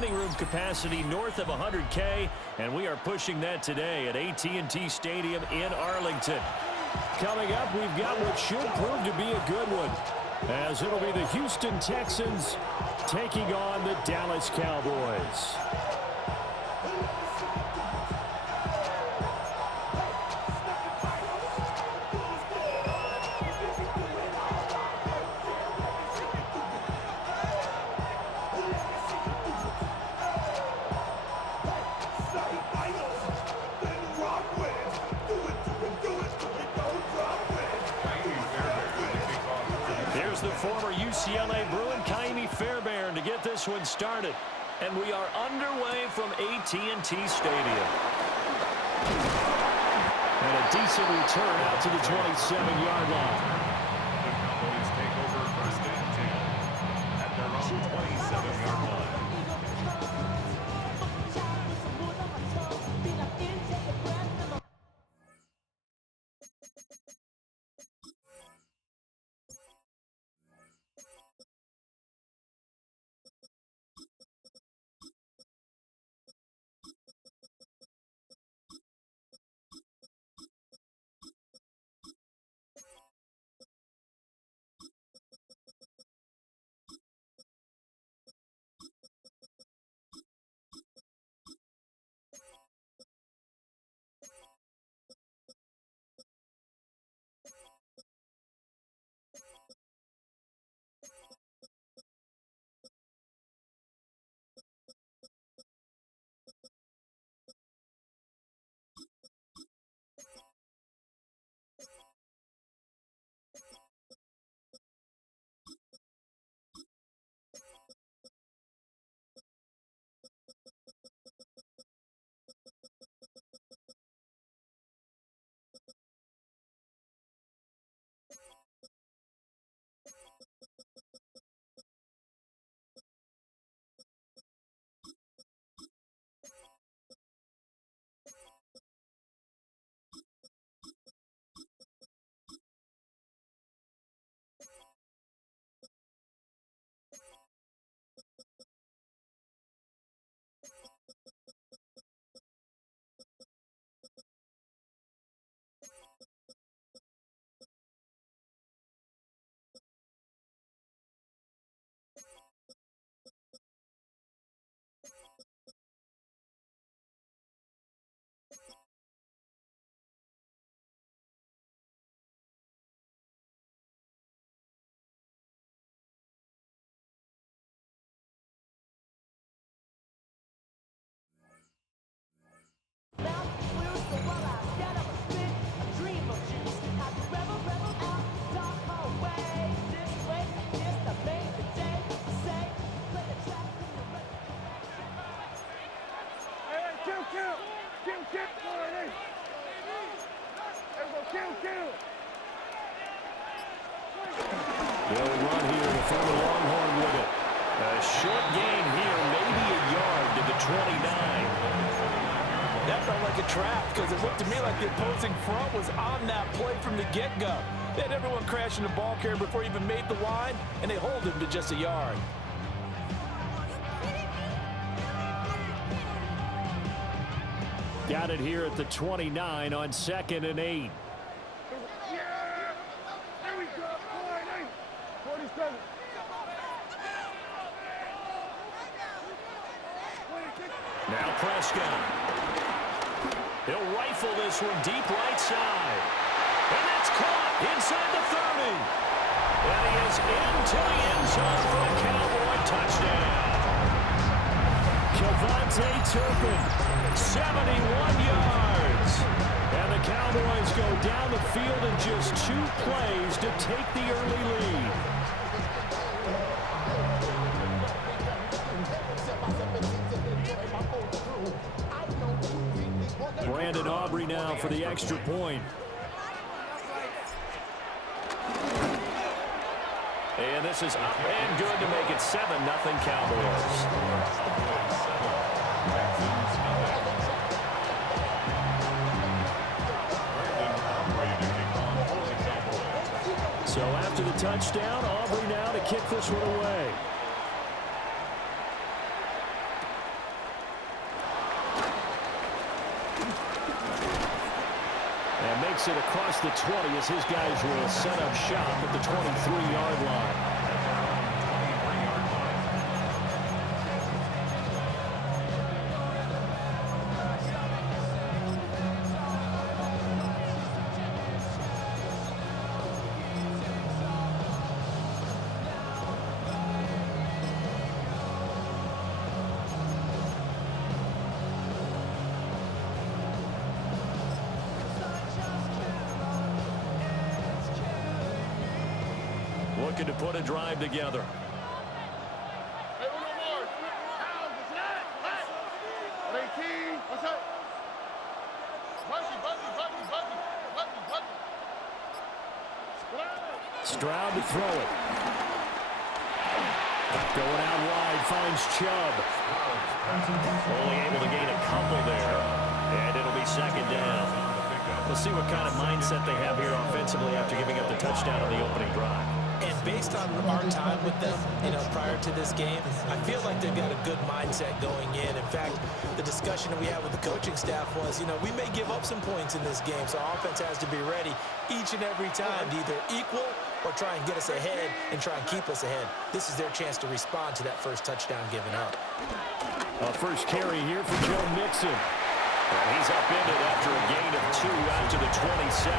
standing room capacity north of 100K, and we are pushing that today at AT&T Stadium in Arlington. Coming up, we've got what should prove to be a good one, as it'll be the Houston Texans taking on the Dallas Cowboys. Here's the former UCLA Bruin, Fairbairn, to get this one started. And we are underway from AT&T Stadium. And a decent return out to the 27-yard line. The Cowboys take over first and 10 at their own 27-yard line. They'll run here to throw the Longhorn with it. A short gain here, maybe a yard to the 29. That felt like a trap because it looked to me like the opposing front was on that play from the get-go. They had everyone crashing the ball carrier before he even made the line, and they hold him to just a yard. Got it here at the 29 on 2nd and 8. Now Prescott. He'll rifle this one deep right side. And that's caught inside the 30. And he is into the end zone for a Cowboy touchdown. Kevontae Turpin, 71 yards. And the Cowboys go down the field in just 2 plays to take the early lead. Brandon Aubrey now for the extra point. And this is up and good to make it 7-0 Cowboys. So after the touchdown, Aubrey now to kick this one away. takes it across the 20 as his guys will set up shop at the 23-yard line. Looking to put a drive together. Stroud to throw it. Going out wide, finds Chubb. Only able to gain a couple there, and it'll be second down. We'll see what kind of mindset they have here offensively after giving up the touchdown on the opening drive. And based on our time with them, prior to this game, I feel like they've got a good mindset going in. In fact, the discussion that we had with the coaching staff was, we may give up some points in this game, so our offense has to be ready each and every time to either equal or try and get us ahead and try and keep us ahead. This is their chance to respond to that first touchdown given up. A first carry here for Joe Mixon. And he's upended after a gain of 2 out to the 27.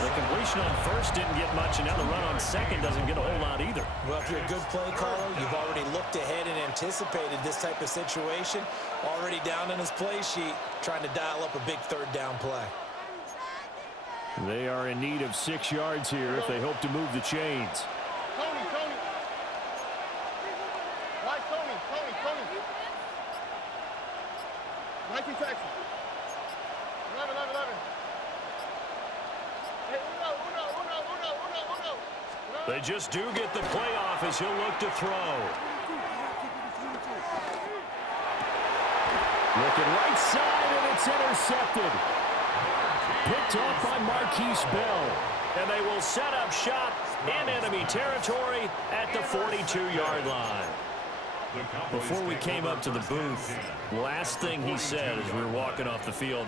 The completion on first didn't get much, and now the run on second doesn't get a whole lot either. Well, if you're a good play caller, you've already looked ahead and anticipated this type of situation. Already down on his play sheet, trying to dial up a big third down play. They are in need of 6 yards here if they hope to move the chains. Tony. Why Tony? Nike Texas. 11. Hey, uno. They just do get the playoff as he'll look to throw. Looking right side, and it's intercepted. Picked off by Marquise Bell. And they will set up shop in enemy territory at the 42-yard line. Before we came up to the booth, last thing he said as we were walking off the field,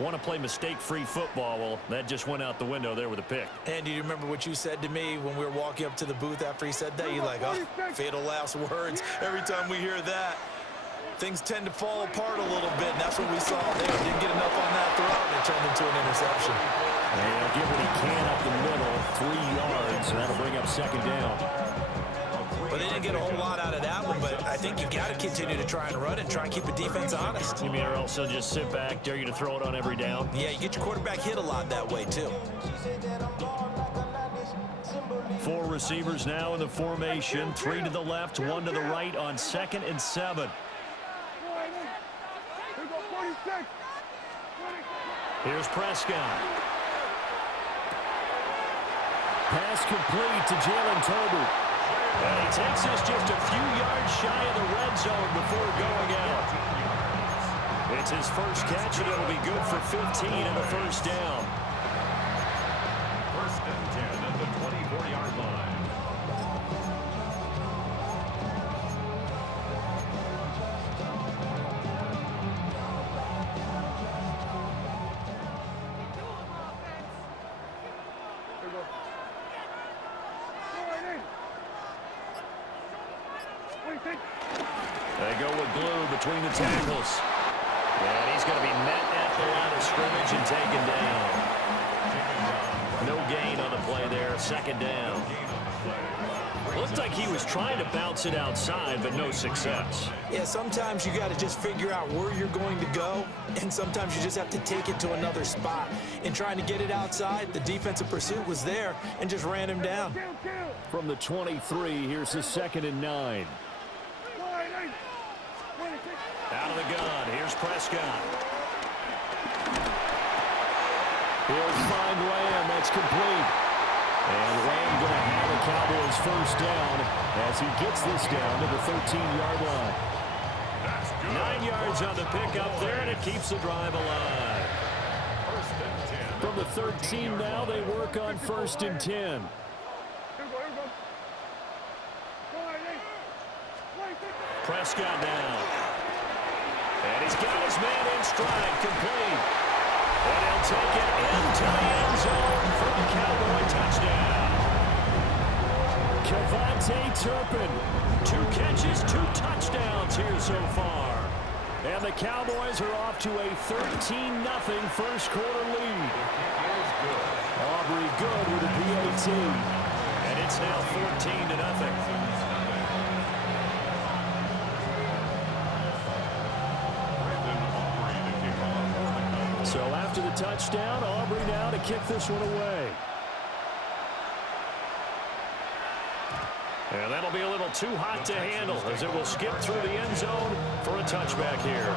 want to play mistake-free football. Well, that just went out the window there with a pick. And do you remember what you said to me when we were walking up to the booth after he said that? You're like, oh, fatal last words. Every time we hear that, things tend to fall apart a little bit, and that's what we saw there. Didn't get enough on that throw, and it turned into an interception. And he'll give what he can up the middle, 3 yards, and that'll bring up second down. Well, they didn't get a whole lot out of that one, but I think you've got to continue to try and run and try and keep the defense honest. You mean or else they'll just sit back, dare you to throw it on every down? Yeah, you get your quarterback hit a lot that way, too. 4 receivers now in the formation, 3 to the left, 1 to the right on 2nd and 7. Here's Prescott. Pass complete to Jalen Tolbert. And he takes us just a few yards shy of the red zone before going out. It's his first catch, and it'll be good for 15 and a first down. First and 10 at the 24-yard line. They go with Blue between the tackles. And he's going to be met at the line of scrimmage and taken down. No gain on the play there, second down. Looked like he was trying to bounce it outside, but no success. Yeah, sometimes you got to just figure out where you're going to go, and sometimes you just have to take it to another spot. In trying to get it outside, the defensive pursuit was there and just ran him down. From the 23, here's the 2nd and 9. Out of the gun, here's Prescott. He'll find Lamb, that's complete. And Lamb going to have a Cowboys first down as he gets this down to the 13-yard line. 9 yards on the pickup there, and it keeps the drive alive. First and 10. From the 13 now, they work on 1st and 10. Prescott down. And he's got his man in stride, complete. And he'll take it into the end zone for a Cowboy touchdown. Cavante Turpin, 2 catches, 2 touchdowns here so far. And the Cowboys are off to a 13-0 first quarter lead. Aubrey good with a PAT. And it's now 14-0. So after the touchdown, Aubrey now to kick this one away. And that'll be a little too hot to handle as it will skip through the end zone for a touchback here.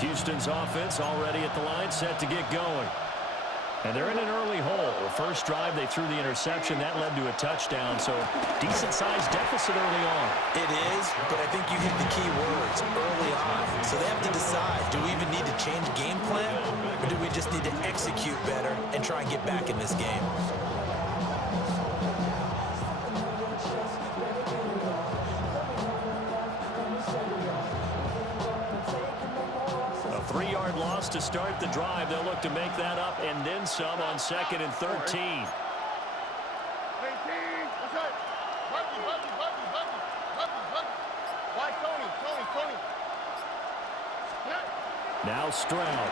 Houston's offense already at the line, set to get going. And they're in an early hole. The first drive, they threw the interception. That led to a touchdown, so decent-sized deficit early on. It is, but I think you hit the key words, early on. So they have to decide, do we even need to change game plan, or do we just need to execute better and try and get back in this game? A 3-yard loss to start the drive. They'll look to make that up and then some on 2nd and 13. Now Stroud.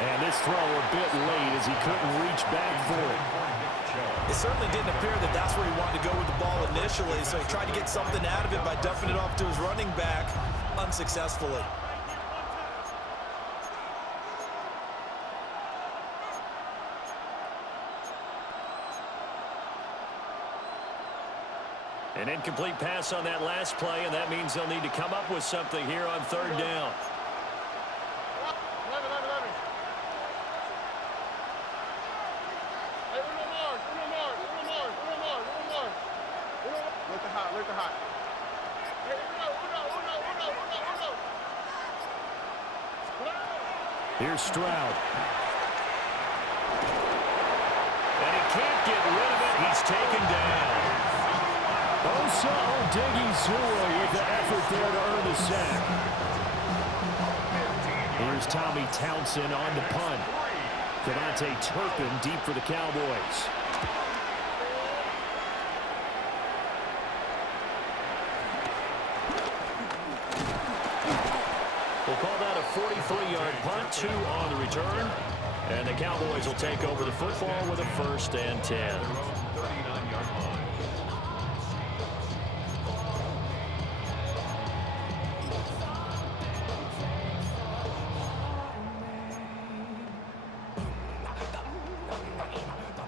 And this throw a bit late as he couldn't reach back for it. It certainly didn't appear that that's where he wanted to go with the ball initially, so he tried to get something out of it by dumping it off to his running back unsuccessfully. An incomplete pass on that last play, and that means they'll need to come up with something here on 3rd down. Here's Stroud. And he can't get rid of it. He's taken down. Osa Odighizuwa with the effort there to earn the sack. Here's Tommy Townsend on the punt. Cavante Turpin deep for the Cowboys. We'll call that a 43-yard punt, 2 on the return. And the Cowboys will take over the football with a 1st and 10.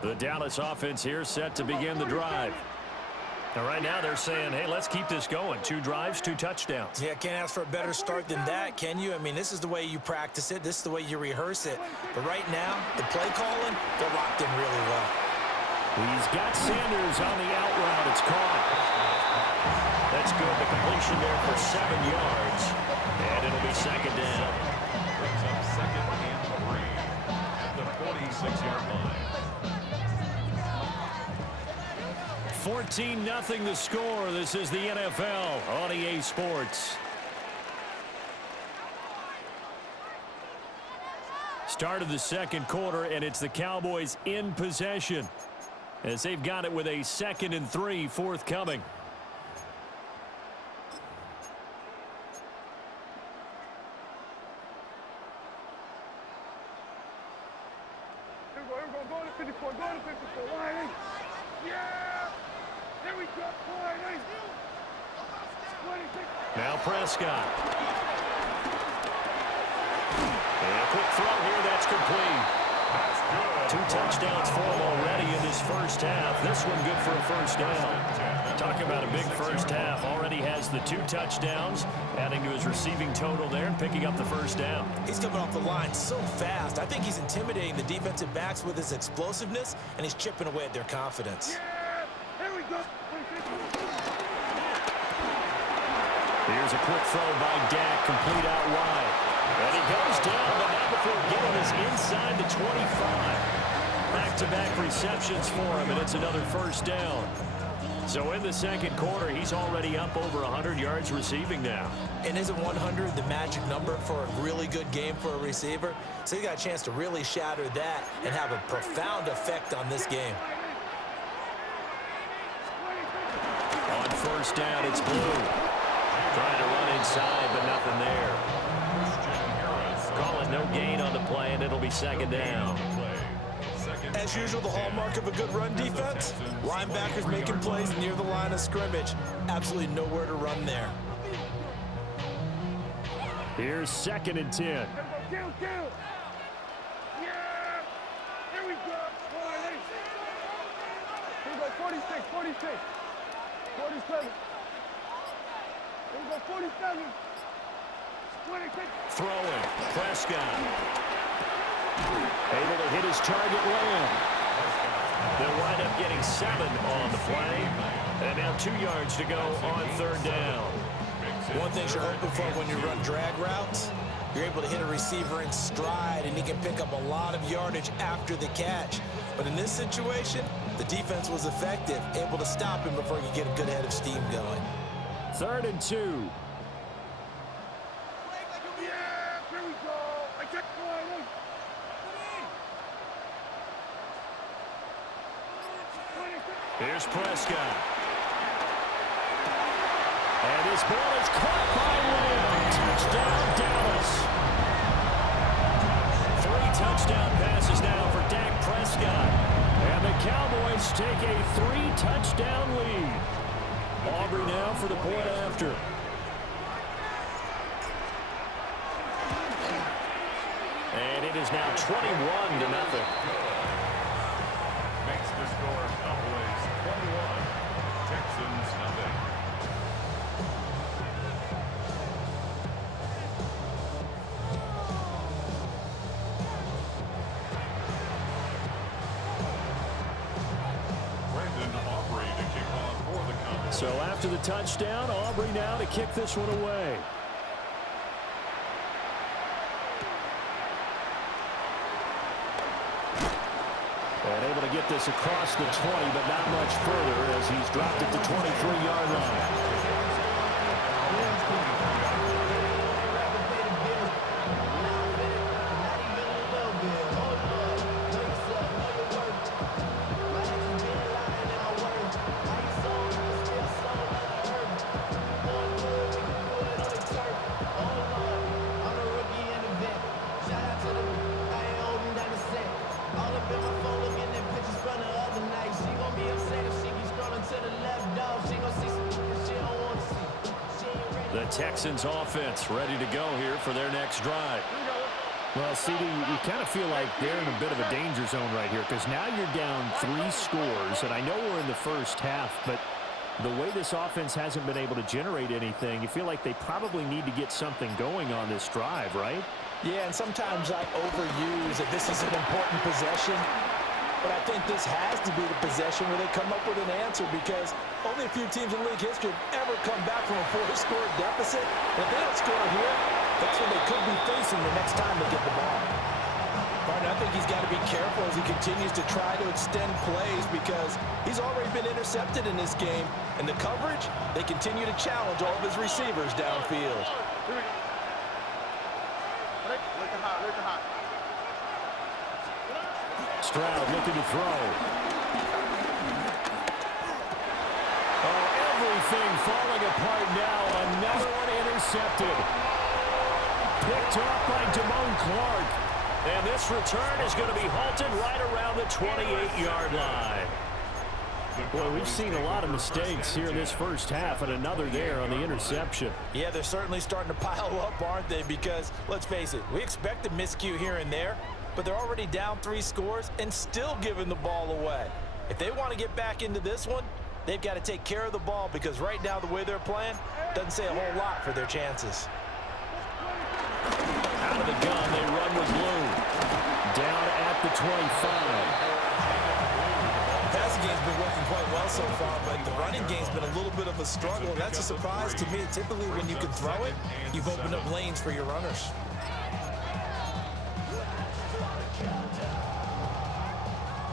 The Dallas offense here set to begin the drive. And right now they're saying, hey, let's keep this going. 2 drives, 2 touchdowns. Yeah, can't ask for a better start than that, can you? I mean, this is the way you practice it. This is the way you rehearse it. But right now, the play calling, they're locked in really well. He's got Sanders on the out route. It's caught. That's good. The completion there for 7 yards. And it'll be 2nd down. Brings up 2nd and 3 at the 46-yard line. 14-0 the score. This is the NFL on EA Sports. Start of the 2nd quarter, and it's the Cowboys in possession as they've got it with a 2nd and 3 forthcoming. Go to 54, go to 54, line. Yeah! There we go, line. 26. Now Prescott. And a quick throw here, that's complete. That's good. 2 touchdowns for him already in this first half. This one good for a 1st down. Talk about a big first half. Already has the 2 touchdowns, adding to his receiving total there and picking up the 1st down. He's coming off the line so fast. I think he's intimidating the defensive backs with his explosiveness, and he's chipping away at their confidence. Yeah! There we go. 26. Here's a quick throw by Dak, complete out wide. And he goes down, but not before getting us inside the 25. Back-to-back receptions for him, and it's another first down. So in the second quarter, he's already up over 100 yards receiving now. And isn't 100 the magic number for a really good game for a receiver? So he got a chance to really shatter that and have a profound effect on this game. On first down, it's Blue. Trying to run inside, but nothing there. Call it no gain on the play, and it'll be second down. As usual, the hallmark of a good run defense, linebackers making plays near the line of scrimmage. Absolutely nowhere to run there. Here's second and 10. Kill. Yeah. Here we go. Here we go. 46. 47. Here we go. 47. 26. Throwing. Prescott. Able to hit his target Lamb. They'll wind up getting 7 on the play. And now 2 yards to go on third down. One thing you're hoping for when you run drag routes, you're able to hit a receiver in stride, and he can pick up a lot of yardage after the catch. But in this situation, the defense was effective, able to stop him before he could get a good head of steam going. Third and 2. Yeah, here we go. I check one. Here's Prescott. And his ball is caught by Lamb. Touchdown, Dallas. 3 touchdown passes now for Dak Prescott. And the Cowboys take a 3-touchdown lead. Aubrey now for the point after. And it is now 21-0. Makes the score Cowboys 21, Texans nothing. Brandon Aubrey to kick off for the Cowboys. So after the touchdown, Aubrey now to kick this one away. And able to get this across the 20, but not much further as he's dropped at the 23-yard line. The Texans offense ready to go here for their next drive. Well, CD, you kind of feel like they're in a bit of a danger zone right here because now you're down 3 scores, and I know we're in the first half, but the way this offense hasn't been able to generate anything, you feel like they probably need to get something going on this drive, right? Yeah, and sometimes I overuse that this is an important possession, but I think this has to be the possession where they come up with an answer because only a few teams in league history have ever come back from a 4-score deficit. And if they don't score here, that's what they could be facing the next time they get the ball. Martin, I think he's got to be careful as he continues to try to extend plays because he's already been intercepted in this game. And the coverage, they continue to challenge all of his receivers downfield. Stroud looking to throw. Oh, everything falling apart now. Another one intercepted. Picked off by Damone Clark. And this return is going to be halted right around the 28-yard line. Boy, we've seen a lot of mistakes here in this first half, and another there on the interception. Yeah, they're certainly starting to pile up, aren't they? Because, let's face it, we expect a miscue here and there, but they're already down 3 scores and still giving the ball away. If they want to get back into this one, they've got to take care of the ball because right now the way they're playing doesn't say a whole lot for their chances. Out of the gun, they run with Blue. Down at the 25. The passing game's been working working quite well so far, but the running game's been a little bit of a struggle. That's a surprise to me. Typically, when you can throw it, you've opened up lanes for your runners.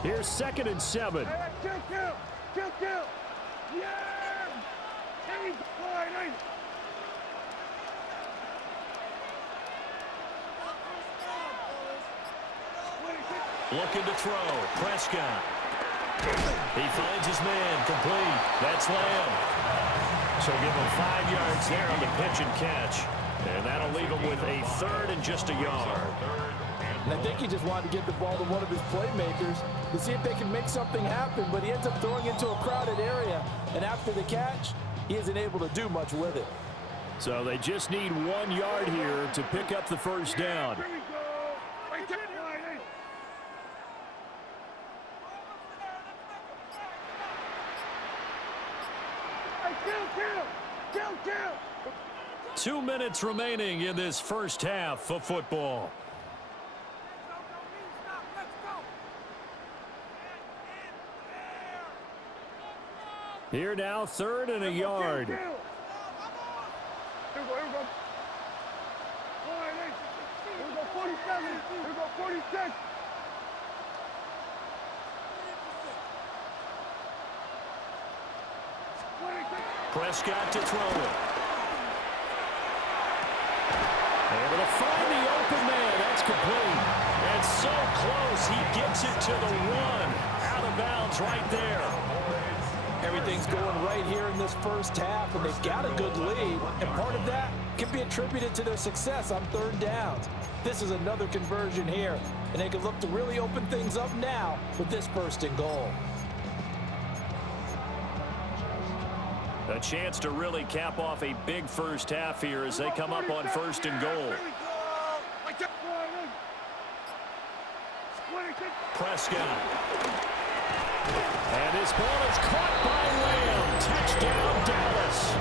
Here's 2nd and 7. Kill! Yeah! There we go. Looking to throw. Prescott. He finds his man. Complete. That's Lamb. So give him 5 yards there on the pitch and catch. And that'll leave him with a 3rd and just a yard. And I think he just wanted to get the ball to one of his playmakers to see if they can make something happen, but he ends up throwing into a crowded area. And after the catch, he isn't able to do much with it. So they just need 1 yard here to pick up the first down. Here we go. Right there, Whiting. Hey, kill! 2 minutes remaining in this first half of football. Here now, 3rd and a yard. Here we go. Whiting. Here we go, 47. Here we go, 46. Prescott to throw it. Able to find the open man. That's complete. And so close. He gets it to the 1. Out of bounds right there. Everything's going right here in this first half, and they've got a good lead, and part of that can be attributed to their success on 3rd downs. This is another conversion here, and they can look to really open things up now with this 1st and goal. A chance to really cap off a big first half here as they come up on 1st and goal. Prescott. And his ball is caught by Lamb. Touchdown, Dallas.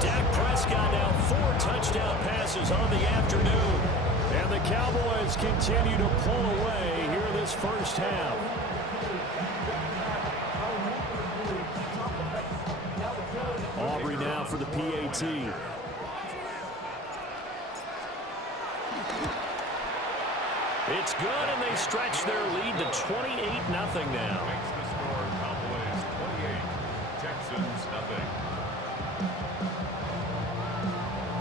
Dak Prescott now 4 touchdown passes on the afternoon. And the Cowboys continue to pull away here in this first half. Aubrey now for the PAT. It's good, and they stretch their lead to 28-0 now. Makes the score Cowboys 28, Texans nothing.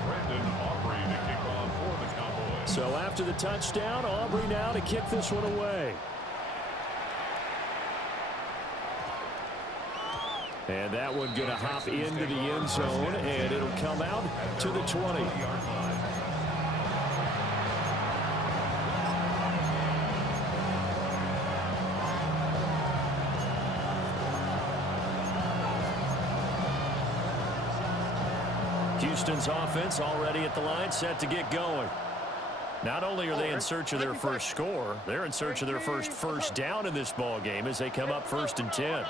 Brandon Aubrey to kick off for the Cowboys. So after the touchdown, Aubrey now to kick this one away. And that one going to hop into the end zone, and it'll come out to the 20. Houston's offense already at the line, set to get going. Not only are they in search of their first score, they're in search of their first down in this ball game as they come up 1st and 10.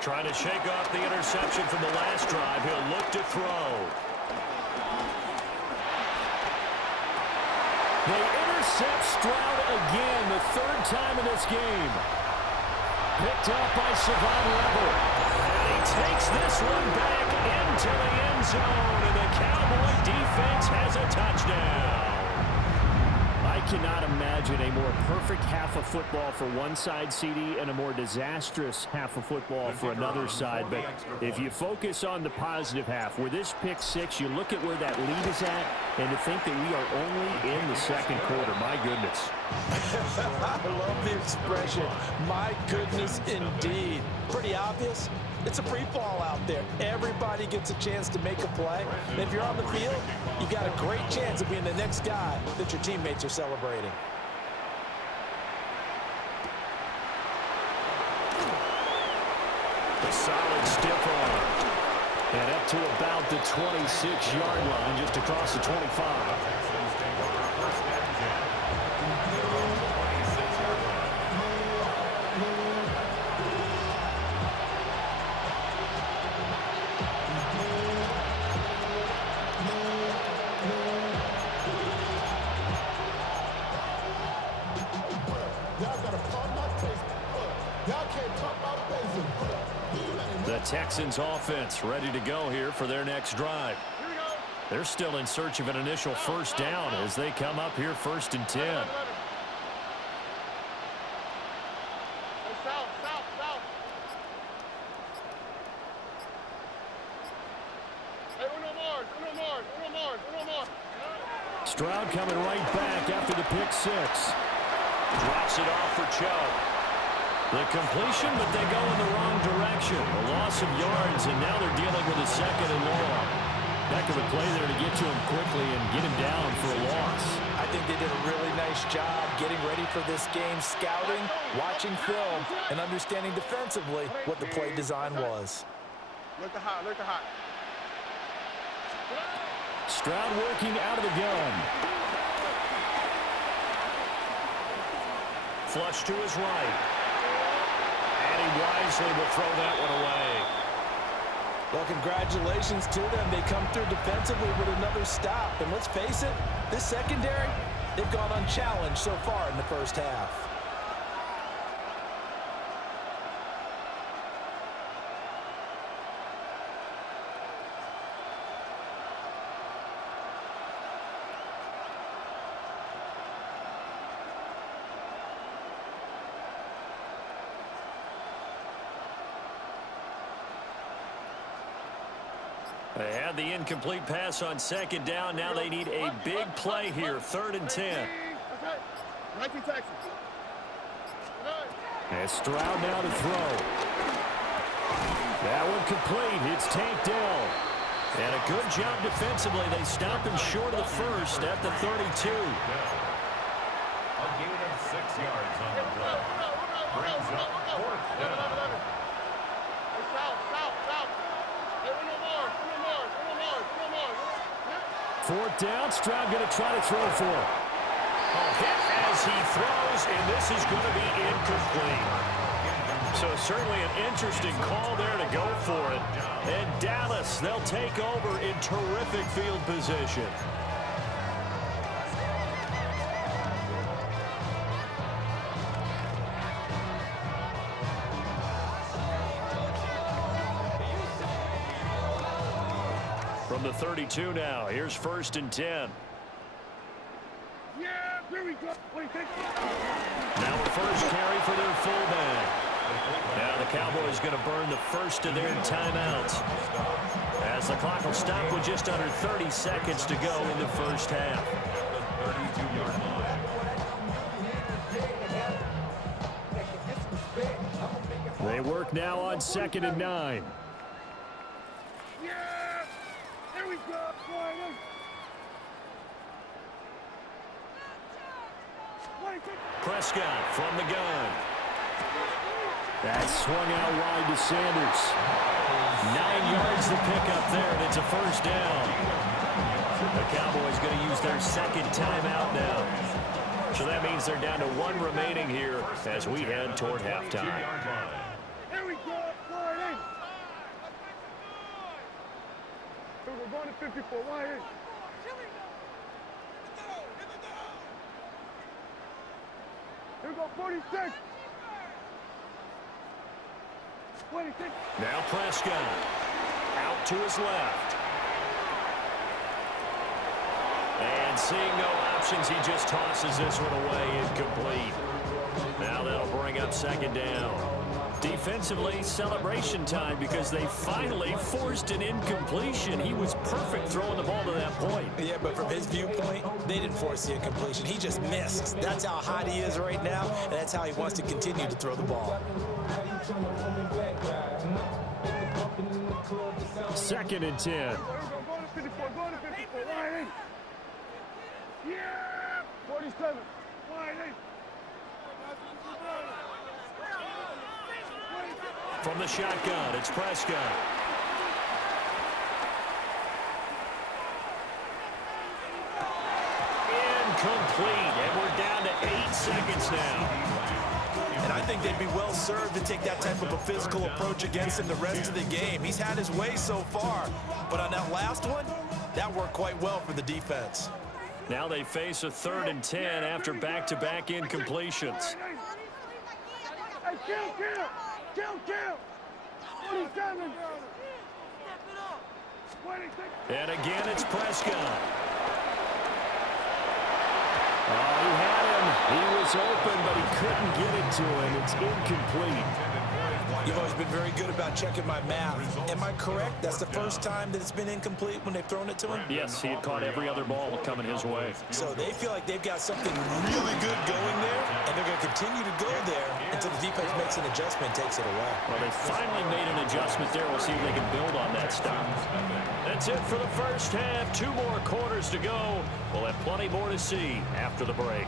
Trying to shake off the interception from the last drive. He'll look to throw. They intercept Stroud again, the 3rd time in this game. Picked up by Savon Level. And he takes this one back into the end zone. And the Cowboy defense has a touchdown. I cannot imagine a more perfect half of football for one side, CD, and a more disastrous half of football for another side. But if you focus on the positive half, with this pick 6, you look at where that lead is at, and to think that we are only in the 2nd quarter. My goodness. I love the expression, my goodness indeed. Pretty obvious. It's a free fall out there. Everybody gets a chance to make a play. And if you're on the field, you got a great chance of being the next guy that your teammates are celebrating. A solid stiff arm. And up to about the 26-yard line, just across the 25. Texans take over 1st and 10. Their own 26-yard line. Texans offense ready to go here for their next drive. They're still in search of an initial first down as they come up here 1st and 10. Stroud coming right back after the pick six. Drops it off for Chubb. The completion, but they go in the wrong direction. A loss of yards, and now they're dealing with a 2nd and long. Heck of a play there to get to him quickly and get him down for a loss. I think they did a really nice job getting ready for this game, scouting, watching film, and understanding defensively what the play design was. Look at hot, look at hot. Stroud working out of the gun. Flush to his right. And he wisely will throw that one away. Well, congratulations to them. They come through defensively with another stop. And let's face it, this secondary, they've gone unchallenged so far in the first half. They had the incomplete pass on 2nd down. Now they need a big play here, 3rd and 10. And Stroud now to throw. That one complete. It's Tank Dell. And a good job defensively. They stop him short of the first at the 32. A gain of 6 yards on the play. Brings up 4th down. 4th down. Stroud going to try to throw for it. A hit as he throws, and this is going to be incomplete. So certainly an interesting call there to go for it. And Dallas, they'll take over in terrific field position. From the 32 now, here's 1st and 10. Yeah, here we go. Now a first carry for their fullback. Now the Cowboys going to burn the first of their timeouts, as the clock will stop with just under 30 seconds to go in the first half. They work now on 2nd and 9. Yeah, here we go. Prescott from the gun. That swung out wide to Sanders. 9 yards to pick up there, and it's a first down. The Cowboys going to use their 2nd timeout now. So that means they're down to 1 remaining here as we head toward halftime. Here we go. We're going to 54. Wide in. Here we go, 46. 26. Now Prescott out to his left. And seeing no options, he just tosses this one away, incomplete. Now that'll bring up 2nd down. Defensively, celebration time because they finally forced an incompletion. He was perfect throwing the ball to that point. Yeah, but from his viewpoint, they didn't force the incompletion. He just missed. That's how hot he is right now, and that's how he wants to continue to throw the ball. 2nd and 10. Go to 54. Go to 54. Wide in. Yeah. 47. Wide in. From the shotgun, it's Prescott. Incomplete, and we're down to 8 seconds now. And I think they'd be well served to take that type of a physical approach against him the rest of the game. He's had his way so far, but on that last one, that worked quite well for the defense. Now they face a 3rd and 10 after back-to-back incompletions. Hey, kill. 27. And again, it's Prescott. Oh, he had him. He was open, but he couldn't get it to him. It's incomplete. You've always been very good about checking my math. Am I correct? That's the first time that it's been incomplete when they've thrown it to him? Yes, he had caught every other ball coming his way. So they feel like they've got something really good going there, and they're going to continue to go there until the defense makes an adjustment and takes it away. Well, they finally made an adjustment there. We'll see if they can build on that stuff. That's it for the first half. 2 more quarters to go. We'll have plenty more to see after the break.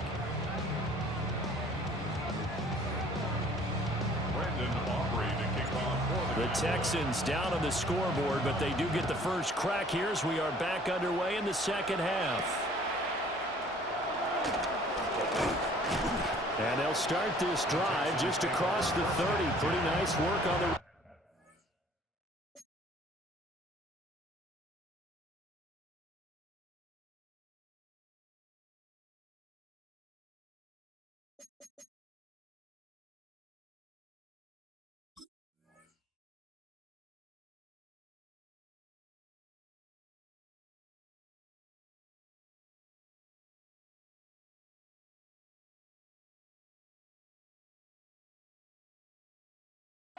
The Texans down on the scoreboard, but they do get the first crack here as we are back underway in the second half. And they'll start this drive just across the 30. Pretty nice work on the...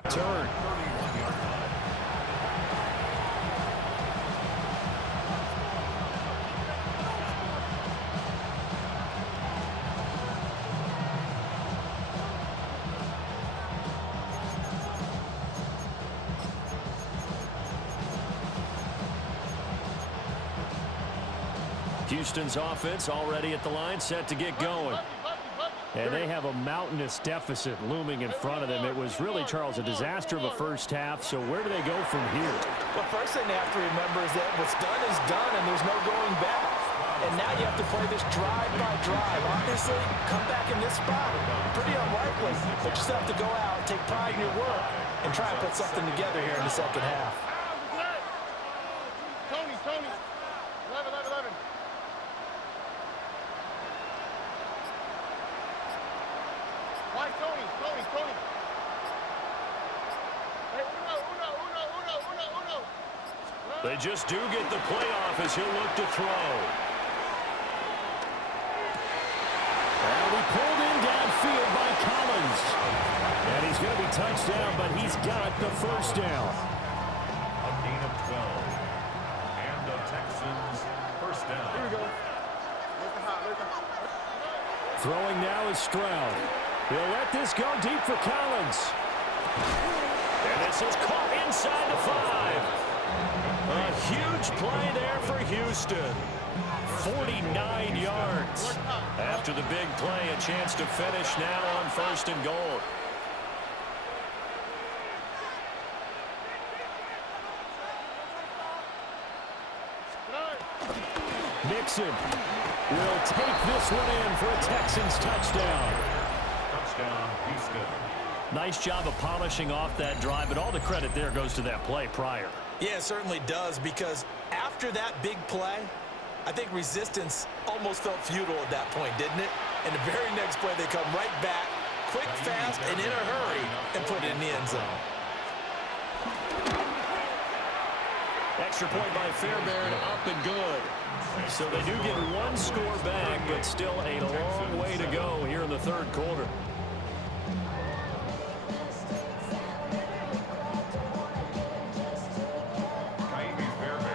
turn. Houston's offense already at the line, set to get going. And they have a mountainous deficit looming in front of them. It was really, Charles, a disaster of a first half. So where do they go from here? Well, first thing they have to remember is that what's done is done, and there's no going back. And now you have to play this drive by drive. Obviously, come back in this spot, pretty unlikely. But you still have to go out, take pride in your work, and try and put something together here in the second half. Tony. 11. Why Tony? Hey, uno. They just do get the playoff as he'll look to throw. And he pulled in downfield by Collins. And he's going to be touched down, but he's got the first down. A gain of 12. And the Texans first down. Here we go. Throwing now is Stroud. He'll let this go deep for Collins. And this is caught inside the 5. A huge play there for Houston. 49 yards. After the big play, a chance to finish now on 1st and goal. Mixon will take this one in for a Texans touchdown. Touchdown, Houston. Nice job of polishing off that drive, but all the credit there goes to that play prior. Yeah, it certainly does, because after that big play, I think resistance almost felt futile at that point, didn't it? And the very next play, they come right back, quick, fast, and in a hurry, and put it in the end zone. Extra point by Fairbairn, up and good. So they do get 1 score back, but still a long way to go here in the 3rd quarter.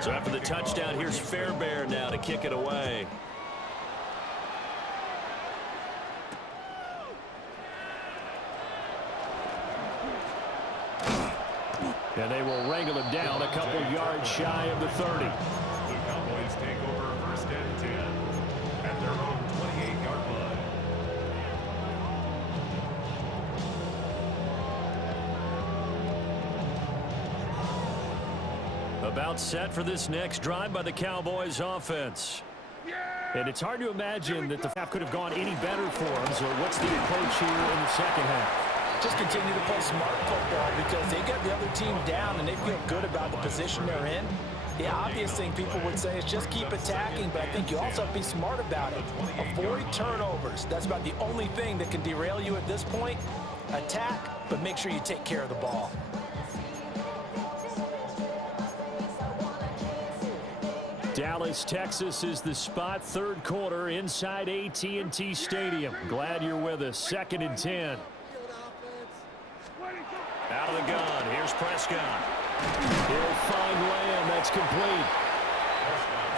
So after the touchdown, here's Fairbairn now to kick it away. And they will wrangle him down a couple yards shy of the 30. The Cowboys take over 1st and 10 at their own 28-yard line. About set for this next drive by the Cowboys offense. And it's hard to imagine that the half could have gone any better for them. So what's the approach here in the second half? Just continue to play smart football, because they got the other team down and they feel good about the position they're in. The obvious thing people would say is just keep attacking, but I think you also have to be smart about it. Avoid turnovers. That's about the only thing that can derail you at this point. Attack, but make sure you take care of the ball. Dallas, Texas is the spot. Third quarter inside AT&T Stadium. Glad you're with us. 2nd and 10. Out of the gun. Here's Prescott. He'll find Lamb. That's complete.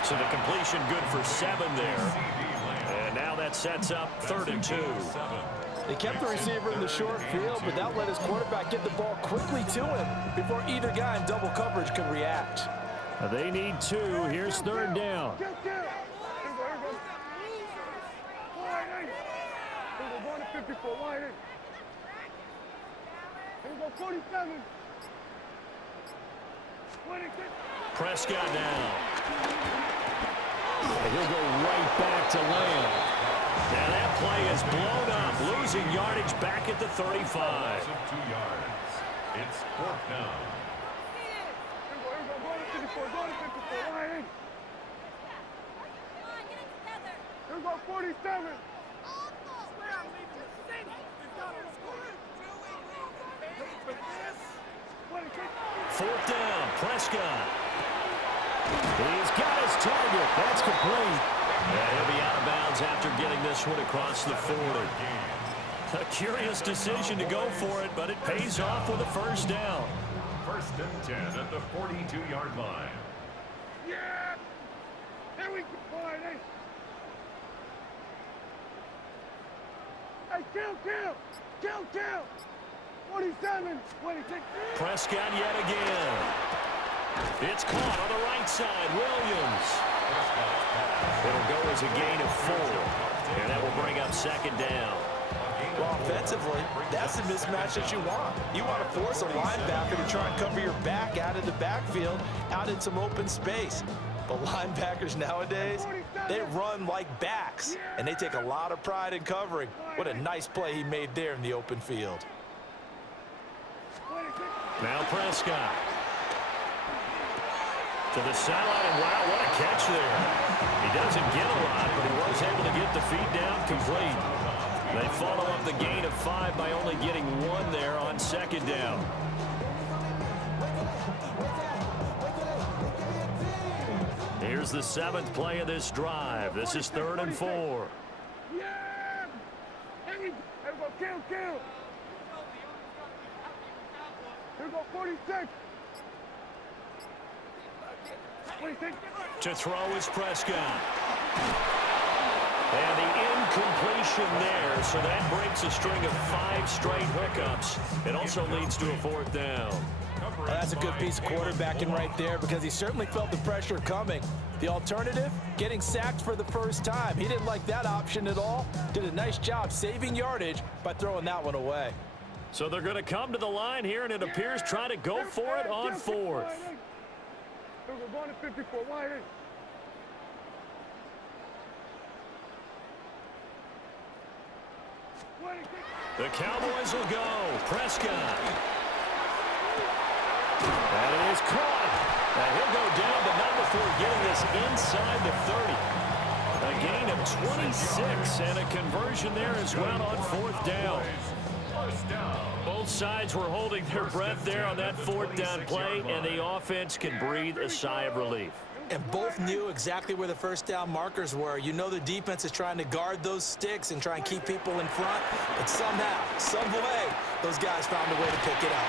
So the completion good for 7 there. And now that sets up 3rd and 2. They kept the receiver in the short field, but that let his quarterback get the ball quickly to him before either guy in double coverage could react. They need 2. Here's 3rd down. Prescott now. And he'll go right back to Lamb. Now that play is blown up, losing yardage back at the 35. 2 yards. It's 4th down. Here go 47. 4th down, Prescott. He's got his target. That's complete. And he'll be out of bounds after getting this one across the 40. A curious decision to go for it, but it pays off with a 1st down. 1st and 10 at the 42-yard line. Yeah! Here we go. Hey, kill! 47, 26. Prescott yet again. It's caught on the right side. Williams. It'll go as a gain of 4. And that will bring up 2nd down. Well, offensively, that's the mismatch that you want. You want to force a linebacker to try and cover your back out of the backfield, out in some open space. But linebackers nowadays, they run like backs, and they take a lot of pride in covering. What a nice play he made there in the open field. Now Prescott. To the sideline, and wow, what a catch there. He doesn't get a lot, but he was able to get the feet down complete. They follow up the gain of 5 by only getting 1 there on 2nd down. Here's the 7th play of this drive. This is 3rd and 4. Yeah! Here we go, kill! Here go 46. 26. To throw is Prescott. And the incompletion there, so that breaks a string of 5 straight hiccups. It also leads to a 4th down. Well, that's a good piece of quarterbacking right there because he certainly felt the pressure coming. The alternative, getting sacked for the 1st time. He didn't like that option at all. Did a nice job saving yardage by throwing that one away. So they're going to come to the line here, and it appears trying to go for it on 4th. We're going to 54 wide. The Cowboys will go. Prescott. And it is caught. And he'll go down, but not before getting this inside the 30. A gain of 26 and a conversion there as well on 4th down. Both sides were holding their breath there on that 4th down play, and the offense can breathe a sigh of relief. And both knew exactly where the 1st down markers were. You know the defense is trying to guard those sticks and try and keep people in front, but somehow, some way, those guys found a way to pick it up.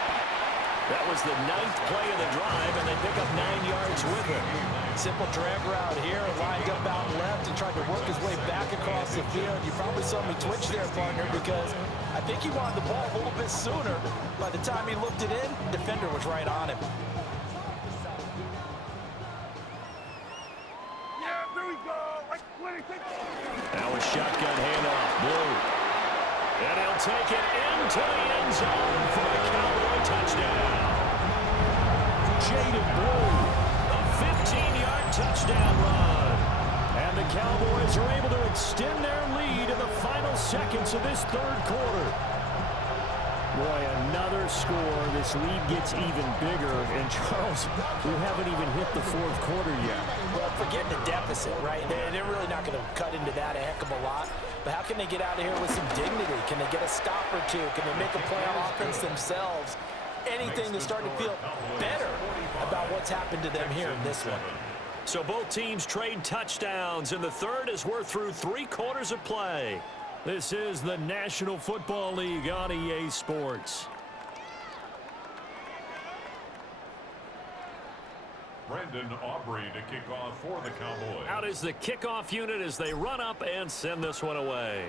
That was the 9th play of the drive, and they pick up 9 yards with it. Simple drag route here, lined up out left and tried to work his way back across the field. You probably saw me twitch there, partner, because I think he wanted the ball a little bit sooner. By the time he looked it in, the defender was right on him. Now a shotgun handoff, Blue. And he'll take it into the end zone for a Cowboy touchdown. Jaden Blue, a 15-yard touchdown run. And the Cowboys are able to extend their lead in the final seconds of this 3rd quarter. Boy, another score. This lead gets even bigger. And, Charles, we haven't even hit the 4th quarter yet. Well, forget the deficit, right? They're really not going to cut into that a heck of a lot. But how can they get out of here with some dignity? Can they get a stop or 2? Can they make a play on offense themselves? Anything to start to feel better about what's happened to them here in this one. So both teams trade touchdowns, and the third as we're through 3 quarters of play. This is the National Football League on EA Sports. Brendan Aubrey to kick off for the Cowboys. Out is the kickoff unit as they run up and send this one away.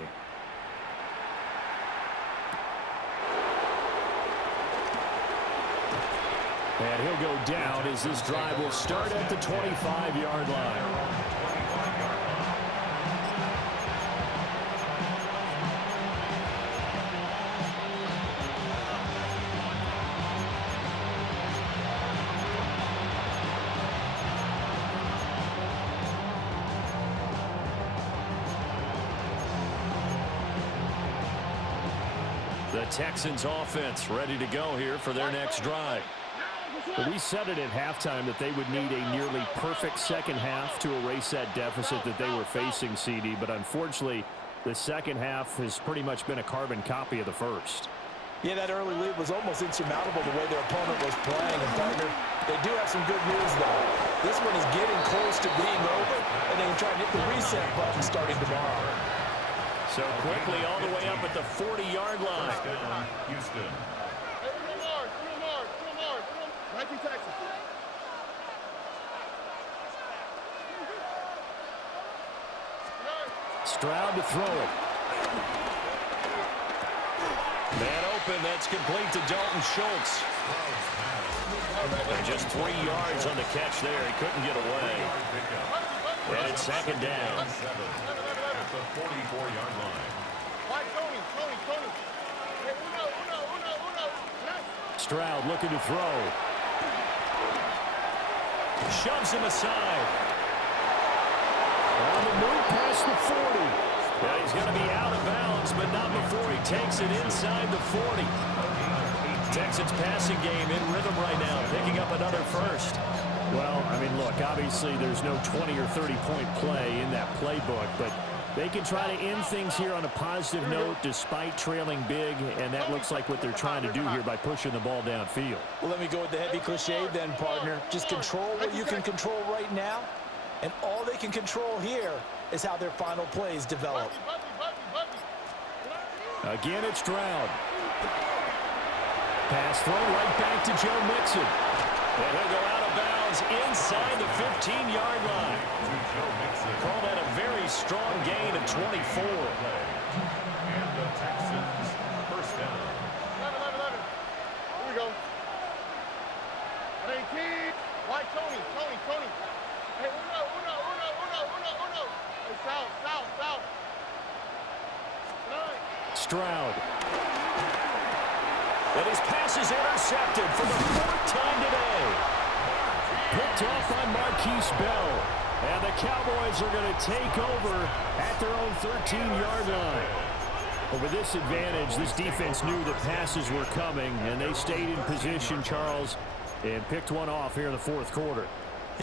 And he'll go down as this drive will start at the 25-yard line. The Texans offense ready to go here for their next drive. We said it at halftime that they would need a nearly perfect second half to erase that deficit that they were facing, CD, but unfortunately the second half has pretty much been a carbon copy of the first. Yeah, that early lead was almost insurmountable the way their opponent was playing. And partner, they do have some good news though. This one is getting close to being over, and they can try and hit the reset button starting tomorrow. So quickly all the way up at the 40-yard line. Houston. Stroud to throw it. Man open, that's complete to Dalton Schultz. And just 3 yards on the catch there. He couldn't get away. And it's second down. At the 44-yard line. Stroud looking to throw. Shoves him aside. On the move past the 40. Yeah, he's going to be out of bounds, but not before he takes it inside the 40. Texans passing game in rhythm right now, picking up another first. Well, I mean, look, obviously there's no 20 or 30-point play in that playbook, but they can try to end things here on a positive note despite trailing big, and that looks like what they're trying to do here by pushing the ball downfield. Well, let me go with the heavy cliche then, partner. Just control what you can control right now, and all they can control here is how their final plays develop. Again, it's Stroud. Pass thrown right back to Joe Mixon. And he'll go out of bounds inside the 15-yard line. Call that a very strong gain of 24. And the Texans first down. 11. Here we go. Hey, kid. Why Tony? Hey, uno. Hey, south. 9. Stroud. And his pass is intercepted for the 4th time today. Picked off by Marquise Bell. And the Cowboys are going to take over at their own 13-yard line. But with this advantage, this defense knew that passes were coming, and they stayed in position, Charles, and picked one off here in the 4th quarter.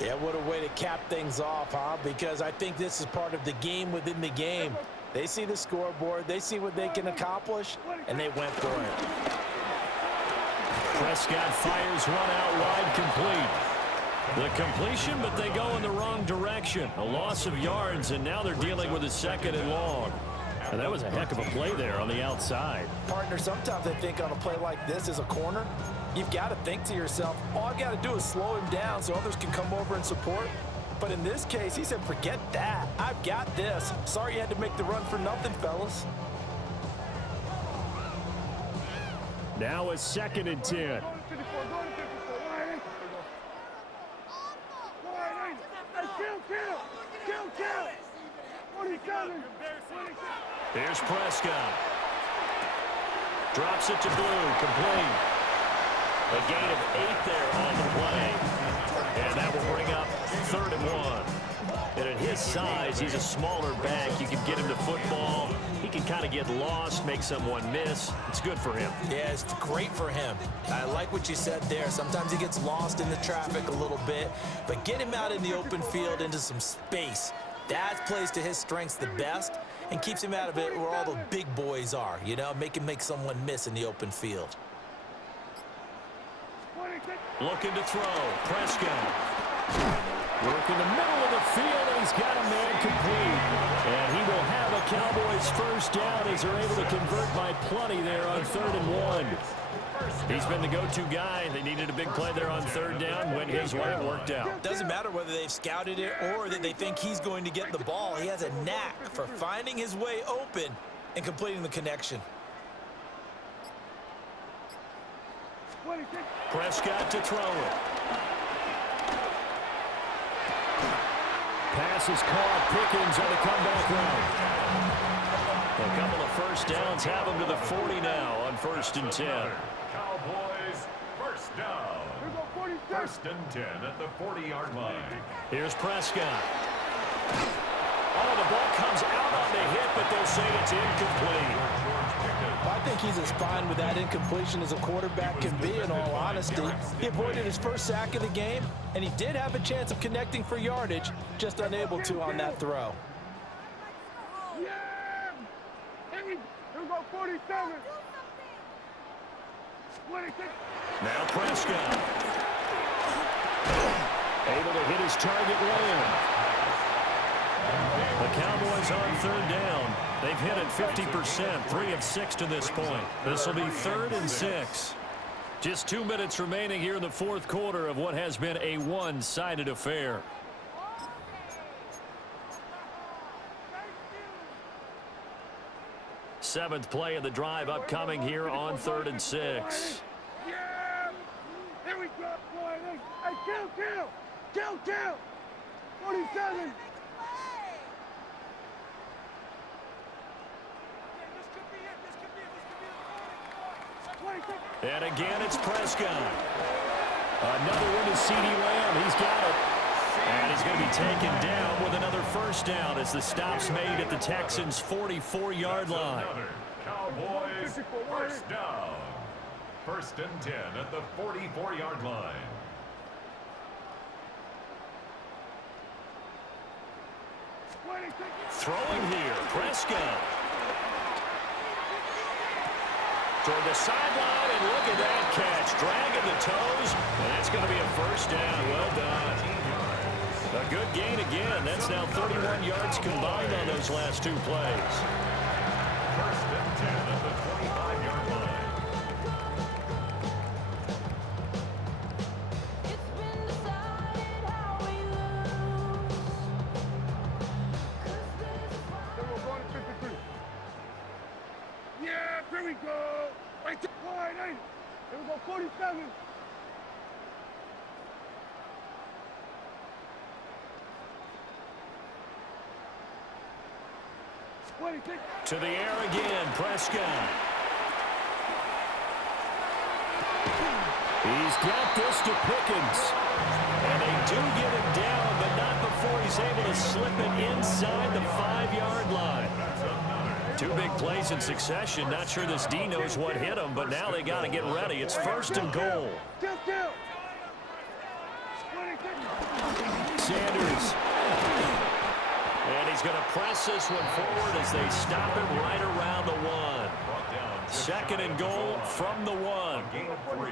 Yeah, what a way to cap things off, huh? Because I think this is part of the game within the game. They see the scoreboard, they see what they can accomplish, and they went for it. Prescott fires one out wide, complete. The completion, but they go in the wrong direction. A loss of yards, and now they're dealing with a 2nd and long. And that was a heck of a play there on the outside. Partner, sometimes I think on a play like this as a corner, you've got to think to yourself, all I've got to do is slow him down so others can come over and support. But in this case, he said, forget that. I've got this. Sorry you had to make the run for nothing, fellas. Now a 2nd and 10. Here's Prescott. Drops it to Blue, complete. A gain of 8 there on the play. And that will bring up 3rd and 1. And at his size, he's a smaller back. You can get him to football. He can kind of get lost, make someone miss. It's good for him. Yeah, it's great for him. I like what you said there. Sometimes he gets lost in the traffic a little bit, but get him out in the open field into some space. That plays to his strengths the best and keeps him out of it where all the big boys are, you know, make him make someone miss in the open field. Looking to throw. Prescott. Working the middle of the field, and he's got a man complete. And he will have a Cowboys first down as they're able to convert by plenty there on 3rd and 1. He's been the go-to guy. They needed a big play there on 3rd down. Went his way, it worked out. Doesn't matter whether they've scouted it or that they think he's going to get the ball. He has a knack for finding his way open and completing the connection. Prescott to throw it. Pass is caught. Pickens on the comeback route. A couple of first downs have him to the 40 now on 1st and 10. Cowboys first down. 1st and 10 at the 40-yard line. Here's Prescott. Oh, the ball comes out on the hit, but they'll say it's incomplete. I think he's as fine with that incompletion as a quarterback can be, in all honesty. He avoided his first sack of the game, and he did have a chance of connecting for yardage, just unable to on that throw. Yeah! Here we go, 47. 26. Now Prescott. Able to hit his target land. The Cowboys on 3rd down. They've hit it 50%, 3 of 6 to this point. This will be 3rd and 6. Just 2 minutes remaining here in the 4th quarter of what has been a one-sided affair. Seventh play of the drive upcoming here on 3rd and 6. Yeah! Here we go, boy. Hey, kill! 47. And again, it's Prescott. Another one to CeeDee Lamb. He's got it. And he's going to be taken down with another first down as the stop's made at the Texans' 44-yard line. Cowboys first down. 1st and 10 at the 44-yard line. Throwing here, Prescott. Toward the sideline, and look at that catch. Dragging the toes, and that's going to be a first down. Well done. A good gain again. That's now 31 yards combined on those last 2 plays. 1st and 10 at the 25-yard line. Yeah, here we go. Right to line, hey. Here we go, 47. To the air again, Prescott. He's got this to Pickens. And they do get him down, but not before he's able to slip it inside the 5-yard line. 2 big plays in succession. Not sure this D knows what hit him, but now they got to get ready. It's 1st and goal. Sanders. And he's going to press this one forward as they stop him right around the 1. 2nd and goal from the 1. Gain of 3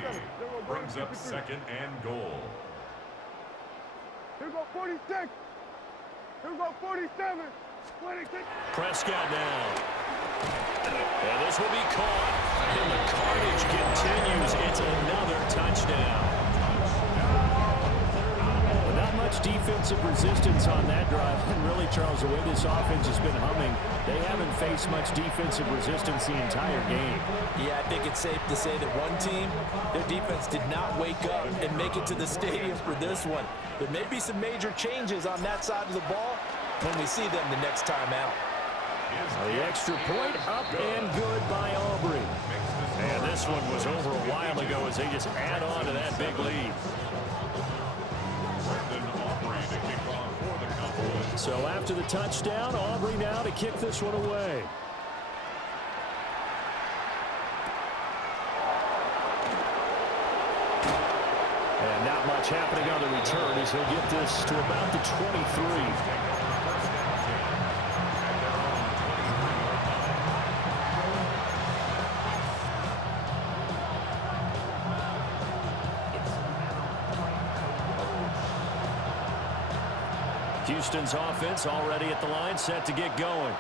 brings up 2nd and goal. Here we go, 46. Here we go, 47. 26. Prescott now. And this will be caught. And the carnage continues. It's another touchdown. But not much defensive resistance on that drive. And really, Charles, the way this offense has been humming, they haven't faced much defensive resistance the entire game. Yeah, I think it's safe to say that one team, their defense did not wake up and make it to the stadium for this one. There may be some major changes on that side of the ball when we see them the next time out. The extra point up and good by Aubrey. And this one was over a while ago as they just add on to that big lead. So after the touchdown, Aubrey now to kick this one away. And not much happening on the return as he'll get this to about the 23. Houston's offense already at the line, set to get going.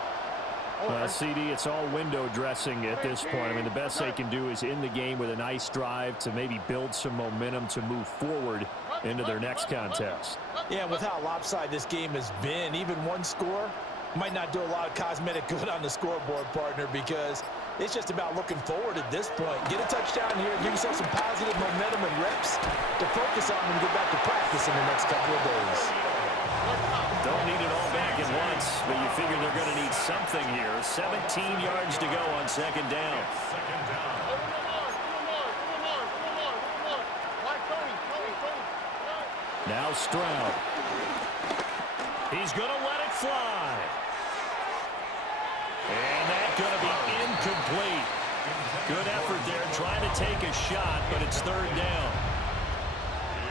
CD, it's all window dressing at this point. I mean, the best they can do is in the game with a nice drive to maybe build some momentum to move forward into their next contest. Yeah, with how lopsided this game has been, even one score might not do a lot of cosmetic good on the scoreboard, partner, because it's just about looking forward at this point. Get a touchdown here, give yourself some positive momentum and reps to focus on and get back to practice in the next couple of days. Don't need it all back at once, but you figure they're going to need something here. 17 yards to go on second down. Now Stroud. He's going to let it fly. And that's going to be incomplete. Good effort there, trying to take a shot, but it's third down.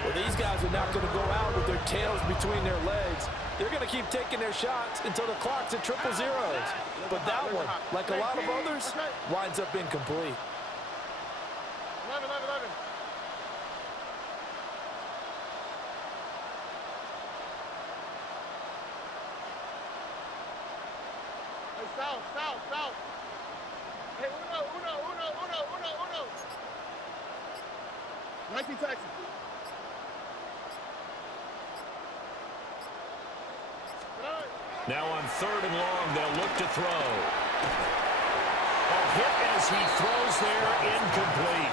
Well, these guys are not going to go out with their tails between their legs. They're going to keep taking their shots until the clock's at triple zeros. But that one, like a lot of others, winds up incomplete. 11. Hey, south. Hey, uno. Nike taxi. Now on third and long, they'll look to throw. A hit as he throws there, incomplete.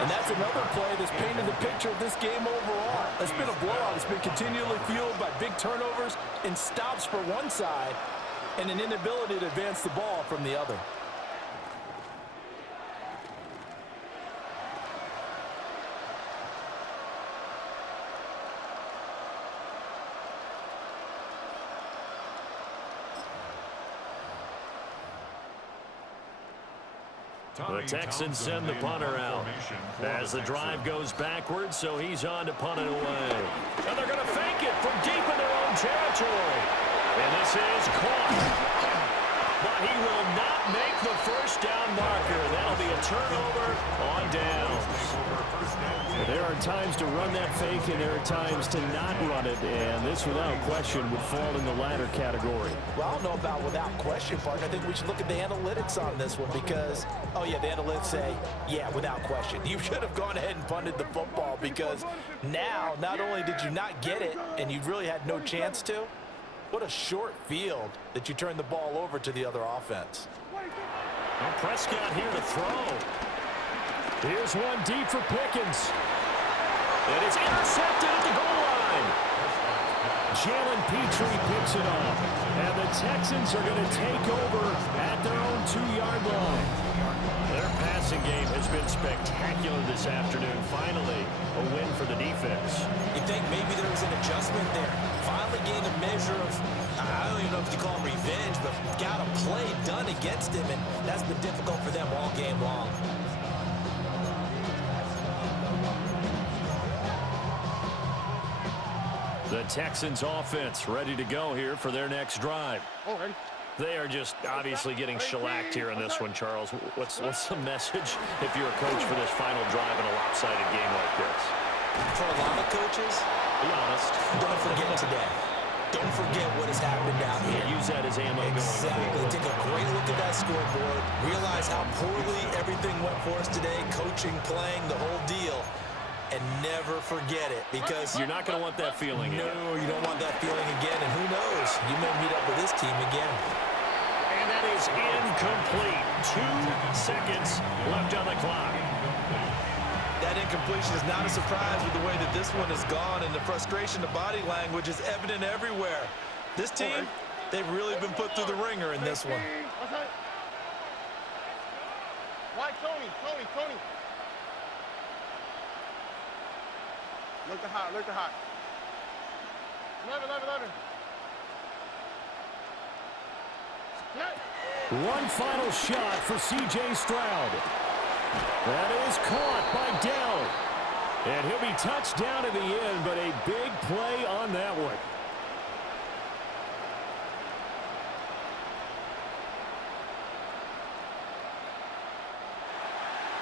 And that's another play that's painted the picture of this game overall. It's been a blowout. It's been continually fueled by big turnovers and stops for one side and an inability to advance the ball from the other. The Texans send the punter out as the drive goes backwards, so he's on to punt it away. And they're going to fake it from deep in their own territory. And this is caught. But he will not make the first down marker. That'll be a turnover on downs. There are times to run that fake, and there are times to not run it, and this, without question, would fall in the latter category. Well, I don't know about without question, partner. I think we should look at the analytics on this one because, oh, yeah, the analytics say, yeah, without question. You should have gone ahead and punted the football because now, not only did you not get it, and you really had no chance to, what a short field that you turned the ball over to the other offense. Well, Prescott here to throw. Here's one deep for Pickens. It is intercepted at the goal line. Jalen Petrie picks it off. And the Texans are going to take over at their own 2-yard line. Their passing game has been spectacular this afternoon. Finally, a win for the defense. You think maybe there was an adjustment there? Finally gained a measure of, I don't even know if you call it revenge, but got a play done against him, and that's been difficult for them all game long. The Texans offense ready to go here for their next drive. Already. They are just obviously getting shellacked here in this one, Charles. What's the message if you're a coach for this final drive in a lopsided game like this? For a lot of coaches, Be honest. don't forget today. Don't forget what has happened out here. Use that as ammo Exactly. going forward. Take a great look at that scoreboard. Realize how poorly everything went for us today. Coaching, playing, the whole deal. And never forget it because You're not going to want that feeling again. no, you don't want that feeling again. And who knows? You may meet up with this team again. And that is incomplete. 2 seconds left on the clock. That incompletion is not a surprise with the way that this one has gone, and the frustration, the body language is evident everywhere. This team, they've really been put through the ringer in this one. Why, Tony. Look the hot. 11. One final shot for C.J. Stroud. That is caught by Dell. And he'll be touched down at the end, but a big play on that one.